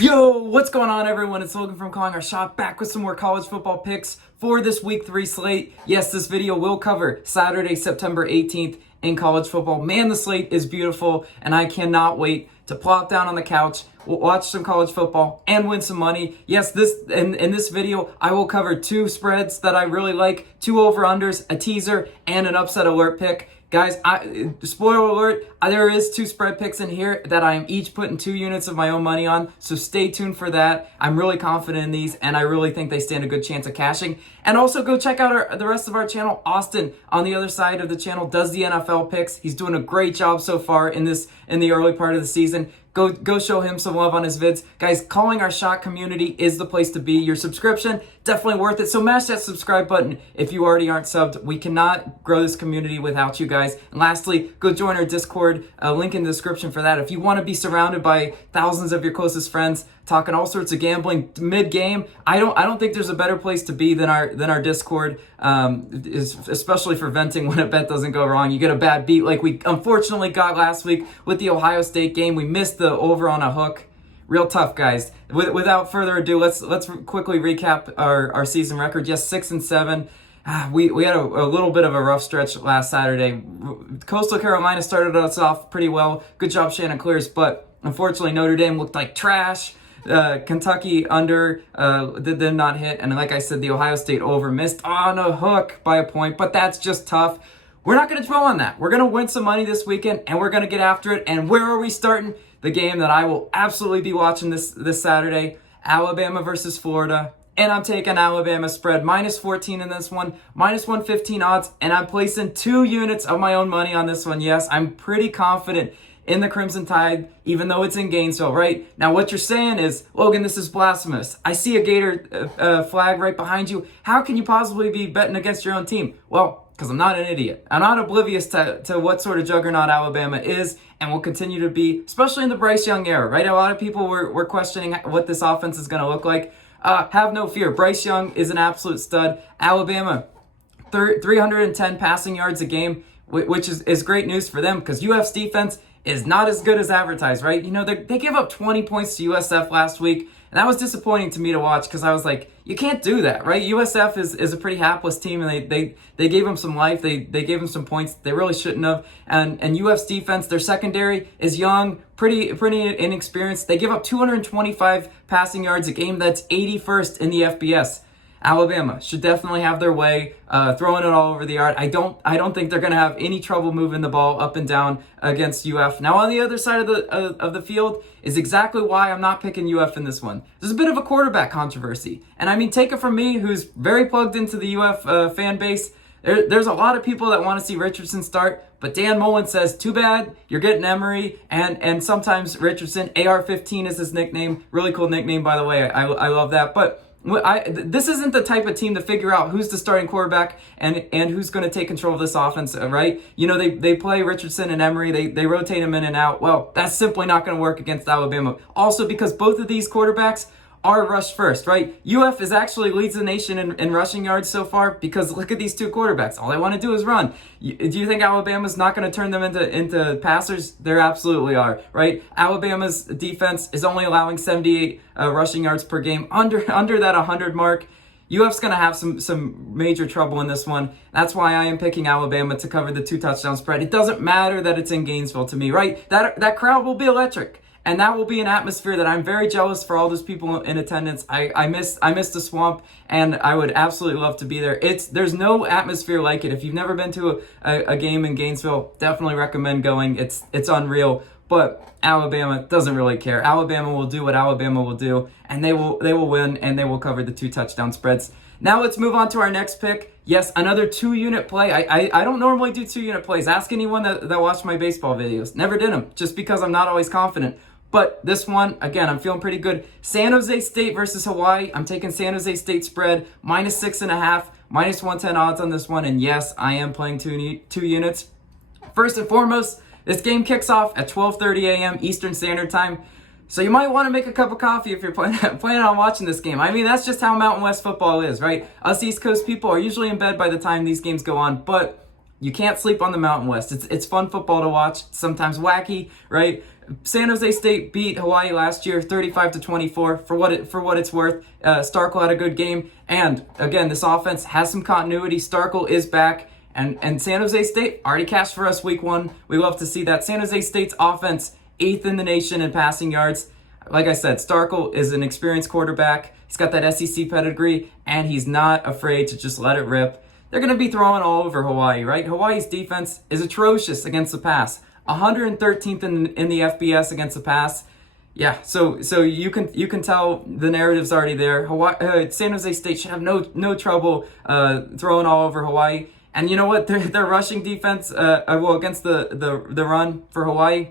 Yo, what's going on, everyone? It's Logan from Calling Our Shot, back with some more college football picks for this Week 3 slate. Yes, this video will cover Saturday, September 18th in college football. Man, the slate is beautiful, and I cannot wait to plop down on the couch, watch some college football, and win some money. Yes, in this video, I will cover two spreads that I really like, two over-unders, a teaser, and an upset alert pick. Guys, spoiler alert, there is two spread picks in here that I am each putting 2 units of my own money on, so stay tuned for that. I'm really confident in these, and I really think they stand a good chance of cashing. And also go check out the rest of our channel. Austin, on the other side of the channel, does the NFL picks. He's doing a great job so far in the early part of the season. Go show him some love on his vids. Guys, Calling Our Shot community is the place to be. Your subscription, definitely worth it. So mash that subscribe button if you already aren't subbed. We cannot grow this community without you guys. And lastly, go join our Discord. Link in the description for that. If you want to be surrounded by thousands of your closest friends talking all sorts of gambling mid-game, I don't think there's a better place to be than our Discord, especially for venting when a bet doesn't go wrong. You get a bad beat like we unfortunately got last week with the Ohio State game. We missed the over on a hook. Real tough, guys. Without further ado, let's quickly recap our season record. Yes, 6-7. We had a little bit of a rough stretch last Saturday. Coastal Carolina started us off pretty well. Good job, Shannon Clears, but unfortunately Notre Dame looked like trash. Kentucky under did not hit, and like I said, the Ohio State over missed on a hook by a point, but that's just tough. We're not going to dwell on that. We're going to win some money this weekend, and we're going to get after it. And where are we starting? The game that I will absolutely be watching this Saturday, Alabama versus Florida. And I'm taking Alabama spread -14 in this one, -115 odds, and I'm placing 2 units of my own money on this one. Yes, I'm pretty confident in the Crimson Tide, even though it's in Gainesville, right? Now, what you're saying is, Logan, this is blasphemous. I see a Gator flag right behind you. How can you possibly be betting against your own team? Well, because I'm not an idiot. I'm not oblivious to what sort of juggernaut Alabama is and will continue to be, especially in the Bryce Young era, right? A lot of people were questioning what this offense is going to look like. Have no fear. Bryce Young is an absolute stud. Alabama, 310 passing yards a game, which is great news for them because UF's defense is not as good as advertised, right? You know, they gave up 20 points to USF last week, and that was disappointing to me to watch because I was like, you can't do that, right? USF is a pretty hapless team, and they gave them some life. They gave them some points they really shouldn't have. And UF's defense, their secondary is young, pretty inexperienced. They give up 225 passing yards a game. That's 81st in the FBS. Alabama should definitely have their way, throwing it all over the yard. I don't think they're going to have any trouble moving the ball up and down against UF. Now, on the other side of the field is exactly why I'm not picking UF in this one. There's a bit of a quarterback controversy, and I mean, take it from me, who's very plugged into the UF fan base. There's a lot of people that want to see Richardson start, but Dan Mullen says, too bad, you're getting Emory, and sometimes Richardson. AR-15 is his nickname. Really cool nickname, by the way. I love that, but this isn't the type of team to figure out who's the starting quarterback and who's going to take control of this offense, right? You know, they play Richardson and Emory. They rotate them in and out. Well, that's simply not going to work against Alabama. Also, because both of these quarterbacks are rush first, right? UF actually leads the nation in rushing yards so far because look at these two quarterbacks. All they want to do is run. Do you think Alabama's not going to turn them into passers? They absolutely are, right? Alabama's defense is only allowing 78 rushing yards per game, under that 100 mark. UF's going to have some major trouble in this one. That's why I am picking Alabama to cover the 2 touchdown spread. It doesn't matter that it's in Gainesville to me, right? That crowd will be electric. And that will be an atmosphere that I'm very jealous for all those people in attendance. I miss the swamp, and I would absolutely love to be there. There's no atmosphere like it. If you've never been to a game in Gainesville, definitely recommend going. It's unreal. But Alabama doesn't really care. Alabama will do what Alabama will do, and they will win, and they will cover the 2 touchdown spreads. Now let's move on to our next pick. Yes, another 2-unit play. I don't normally do 2-unit plays. Ask anyone that watched my baseball videos. Never did them, just because I'm not always confident. But this one, again, I'm feeling pretty good. San Jose State versus Hawaii. I'm taking San Jose State spread, -6.5, -110 odds on this one. And yes, I am playing 2 units. First and foremost, this game kicks off at 12:30 a.m. Eastern Standard Time. So you might want to make a cup of coffee if you're planning on watching this game. I mean, that's just how Mountain West football is, right? Us East Coast people are usually in bed by the time these games go on, but you can't sleep on the Mountain West. It's fun football to watch, sometimes wacky, right? San Jose State beat Hawaii last year 35-24 for what it's worth. Starkel had a good game, and again, this offense has some continuity. Starkel is back, and San Jose State already cashed for us week 1. We love to see that. San Jose State's offense 8th in the nation in passing yards. Like I said, Starkel is an experienced quarterback. He's got that SEC pedigree, and he's not afraid to just let it rip. They're going to be throwing all over Hawaii, right? Hawaii's defense is atrocious against the pass. 113th in the FBS against the pass. Yeah, so you can tell the narrative's already there. San Jose State should have no trouble throwing all over Hawaii. And you know what? Their rushing defense, against the run for Hawaii,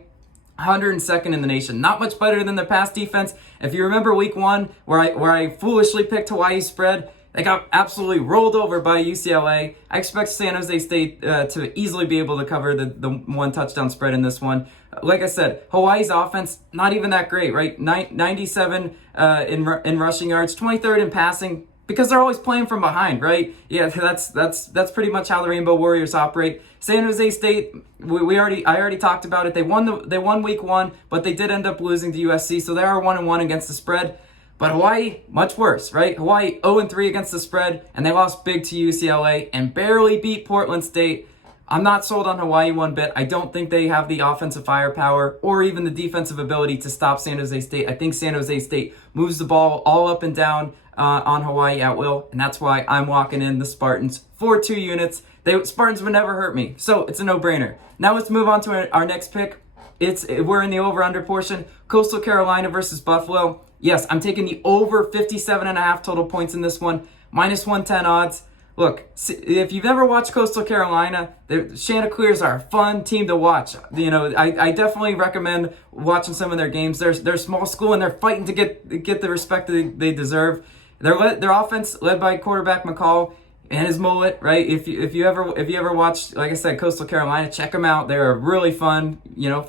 102nd in the nation. Not much better than their pass defense. If you remember week 1, where I foolishly picked Hawaii's spread, they got absolutely rolled over by UCLA. I expect San Jose State to easily be able to cover the 1 touchdown spread in this one. Like I said, Hawaii's offense, not even that great, right? 97 in rushing yards, 23rd in passing, because they're always playing from behind, right? Yeah, that's pretty much how the Rainbow Warriors operate. San Jose State, I already talked about it. They won week 1, but they did end up losing to USC, so they are 1-1 against the spread. But Hawaii, much worse, right? Hawaii 0-3 against the spread, and they lost big to UCLA and barely beat Portland State. I'm not sold on Hawaii one bit. I don't think they have the offensive firepower or even the defensive ability to stop San Jose State. I think San Jose State moves the ball all up and down on Hawaii at will, and that's why I'm walking in the Spartans for 2 units. Spartans would never hurt me, so it's a no-brainer. Now let's move on to our next pick. We're in the over-under portion. Coastal Carolina versus Buffalo. Yes, I'm taking the over 57.5 total points in this one. -110 odds. Look, if you've ever watched Coastal Carolina, the Chanticleers are a fun team to watch. You know, I definitely recommend watching some of their games. They're a small school, and they're fighting to get the respect that they deserve. Their offense led by quarterback McCall and his mullet, right? If you ever watched, like I said, Coastal Carolina, check them out. They're a really fun,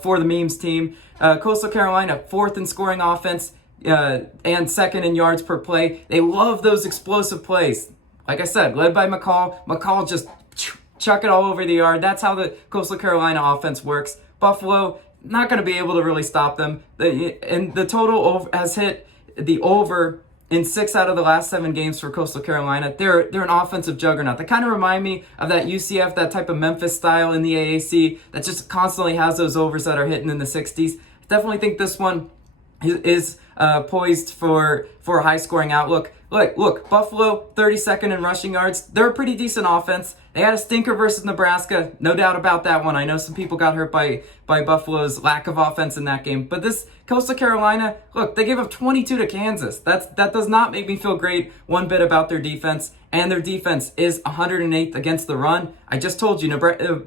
for the memes team. Coastal Carolina, 4th in scoring offense, and 2nd in yards per play. They love those explosive plays. Like I said, led by McCall. McCall just chuck it all over the yard. That's how the Coastal Carolina offense works. Buffalo, not going to be able to really stop them. And the total has hit the over in 6 out of the last 7 games for Coastal Carolina. They're an offensive juggernaut. They kind of remind me of that UCF, that type of Memphis style in the AAC that just constantly has those overs that are hitting in the 60s. I definitely think this one is poised for a high-scoring outlook. Look, Buffalo, 32nd in rushing yards. They're a pretty decent offense. They had a stinker versus Nebraska. No doubt about that one. I know some people got hurt by Buffalo's lack of offense in that game. But this Coastal Carolina, look, they gave up 22 to Kansas. That does not make me feel great one bit about their defense. And their defense is 108th against the run. I just told you,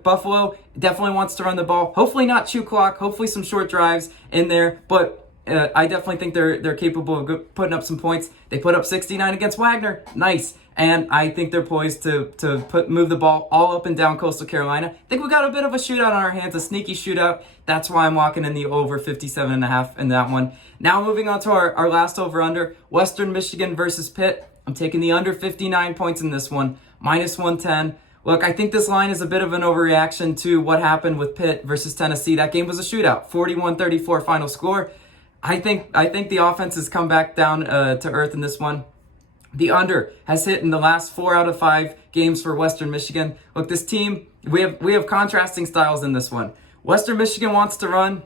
Buffalo definitely wants to run the ball. Hopefully not chew clock. Hopefully some short drives in there. But I definitely think they're capable of putting up some points. They put up 69 against Wagner. Nice. And I think they're poised to move the ball all up and down Coastal Carolina. I think we got a bit of a shootout on our hands, a sneaky shootout. That's why I'm walking in the over 57.5 in that one. Now moving on to our last over-under, Western Michigan versus Pitt. I'm taking the under 59 points in this one, -110. Look, I think this line is a bit of an overreaction to what happened with Pitt versus Tennessee. That game was a shootout, 41-34 final score. I think the offense has come back down to earth in this one. The under has hit in the last 4 out of 5 games for Western Michigan. Look, this team, we have contrasting styles in this one. Western Michigan wants to run,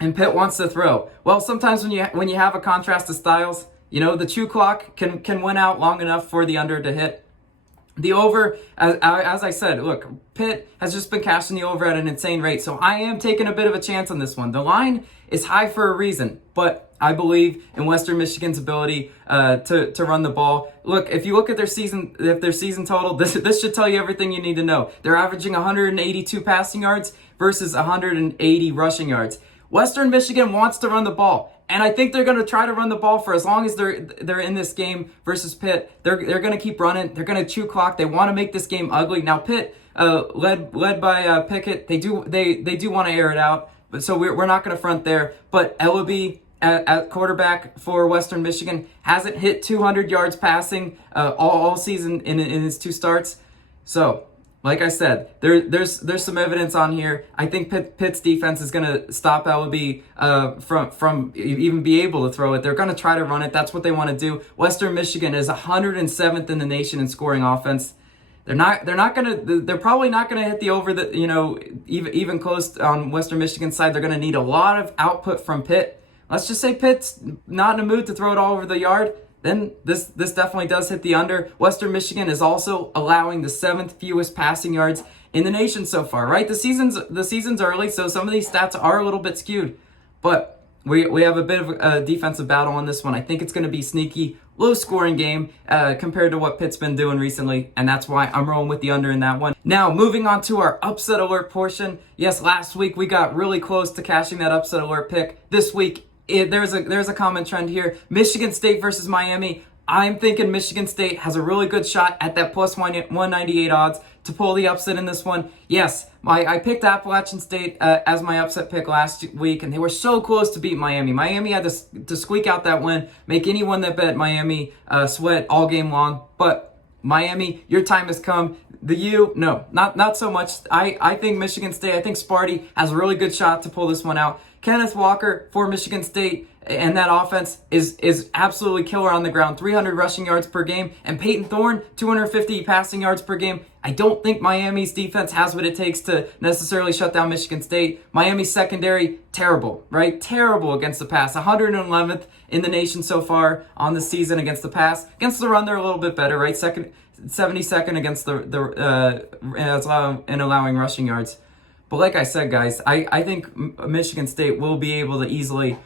and Pitt wants to throw. Well, sometimes when you have a contrast of styles, the chew clock can win out long enough for the under to hit. The over, as I said, look, Pitt has just been cashing the over at an insane rate, so I am taking a bit of a chance on this one. The line is high for a reason, but I believe in Western Michigan's ability to run the ball. Look, if you look at their season total, this should tell you everything you need to know. They're averaging 182 passing yards versus 180 rushing yards. Western Michigan wants to run the ball, and I think they're going to try to run the ball for as long as they're in this game versus Pitt. They're going to keep running. They're going to chew clock. They want to make this game ugly. Now Pitt, led by Pickett, they do want to air it out, so we're not going to front there. But Ellaby at quarterback for Western Michigan hasn't hit 200 yards passing all season in his 2 starts. So like I said, there's some evidence on here. I think Pitt's defense is going to stop LB from even be able to throw it. They're going to try to run it. That's what they want to do. Western Michigan is 107th in the nation in scoring offense. They're probably not gonna hit the over even close on Western Michigan's side. They're gonna need a lot of output from Pitt. Let's just say Pitt's not in a mood to throw it all over the yard. Then this definitely does hit the under. Western Michigan is also allowing the 7th fewest passing yards in the nation so far. Right, the season's early, so some of these stats are a little bit skewed, but we have a bit of a defensive battle on this one. I think it's going to be sneaky, low-scoring game compared to what Pitt's been doing recently, and that's why I'm rolling with the under in that one. Now, moving on to our upset alert portion. Yes, last week we got really close to cashing that upset alert pick. This week, there's a common trend here. Michigan State versus Miami. I'm thinking Michigan State has a really good shot at that plus 198 odds to pull the upset in this one. Yes, I picked Appalachian State as my upset pick last week, and they were so close to beat Miami. Miami had to squeak out that win, make anyone that bet Miami sweat all game long. But Miami, your time has come. No, not so much. I think Michigan State, I think Sparty has a really good shot to pull this one out. Kenneth Walker for Michigan State, and that offense is absolutely killer on the ground. 300 rushing yards per game. And Peyton Thorne, 250 passing yards per game. I don't think Miami's defense has what it takes to necessarily shut down Michigan State. Miami's secondary, terrible, right? Terrible against the pass. 111th in the nation so far on the season against the pass. Against the run, they're a little bit better, right? 72nd against in allowing rushing yards. But like I said, guys, I think Michigan State will be able to easily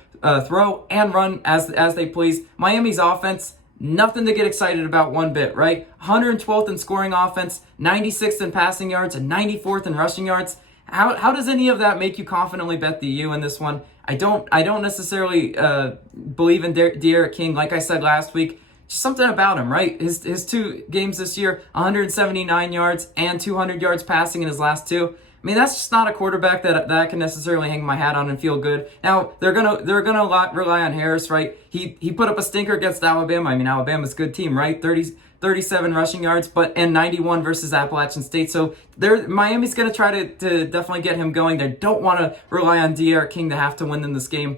throw and run as they please. Miami's offense, nothing to get excited about one bit, right? 112th in scoring offense, 96th in passing yards, and 94th in rushing yards. How does any of that make you confidently bet the U in this one? I don't necessarily believe in De'Aaron King. Like I said last week, just something about him, right? His 2 games this year, 179 yards and 200 yards passing in his last 2. I mean, that's just not a quarterback that I can necessarily hang my hat on and feel good. Now, they're gonna rely on Harris, right? He put up a stinker against Alabama. I mean, Alabama's a good team, right? 37 rushing yards, and 91 versus Appalachian State. So Miami's gonna try to definitely get him going. They don't want to rely on De'Aaron King to have to win in this game.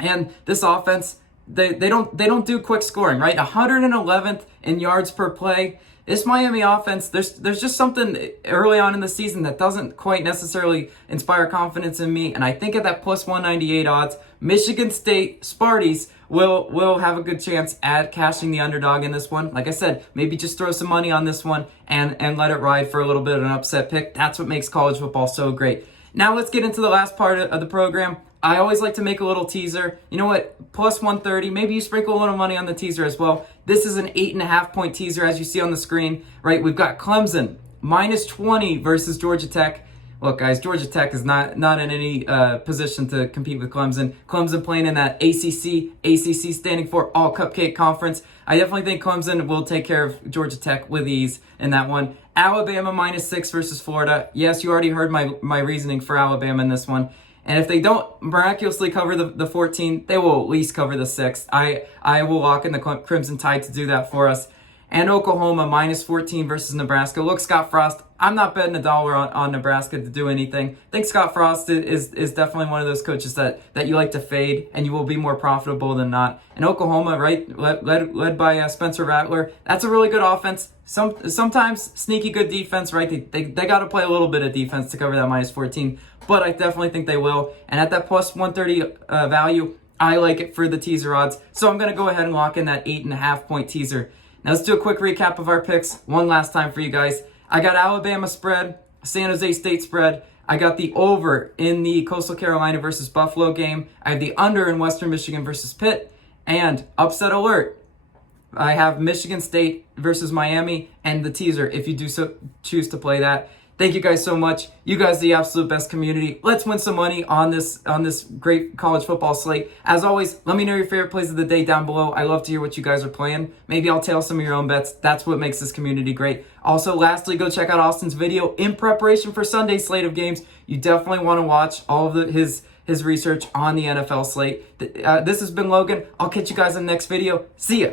And this offense, they don't do quick scoring, right? 111th in yards per play. This Miami offense, there's just something early on in the season that doesn't quite necessarily inspire confidence in me. And I think at that plus 198 odds, Michigan State Sparties will have a good chance at cashing the underdog in this one. Like I said, maybe just throw some money on this one and let it ride for a little bit of an upset pick. That's what makes college football so great. Now let's get into the last part of the program. I always like to make a little teaser. You know what? Plus 130. Maybe you sprinkle a little money on the teaser as well. This is an 8.5 point teaser as you see on the screen, right? We've got Clemson minus 20 versus Georgia Tech. Look, guys, Georgia Tech is not in any position to compete with Clemson. Clemson playing in that ACC standing for All Cupcake Conference. I definitely think Clemson will take care of Georgia Tech with ease in that one. Alabama minus 6 versus Florida. Yes, you already heard my reasoning for Alabama in this one. And if they don't miraculously cover the 14, they will at least cover the 6. I will lock in the Crimson Tide to do that for us. And Oklahoma minus 14 versus Nebraska. Look, Scott Frost, I'm not betting $1 on Nebraska to do anything. I think Scott Frost is definitely one of those coaches that you like to fade, and you will be more profitable than not. And Oklahoma, right, led by Spencer Rattler, that's a really good offense. Sometimes sneaky good defense, right? They got to play a little bit of defense to cover that minus 14, but I definitely think they will. And at that plus 130 value, I like it for the teaser odds. So I'm going to go ahead and lock in that 8.5 point teaser. Now let's do a quick recap of our picks one last time for you guys. I got Alabama spread, San Jose State spread. I got the over in the Coastal Carolina versus Buffalo game. I have the under in Western Michigan versus Pitt. And upset alert, I have Michigan State versus Miami and the teaser if you do so choose to play that. Thank you guys so much. You guys are the absolute best community. Let's win some money on this great college football slate. As always, let me know your favorite plays of the day down below. I love to hear what you guys are playing. Maybe I'll tail some of your own bets. That's what makes this community great. Also, lastly, go check out Austin's video in preparation for Sunday's slate of games. You definitely want to watch all of his research on the NFL slate. This has been Logan. I'll catch you guys in the next video. See ya.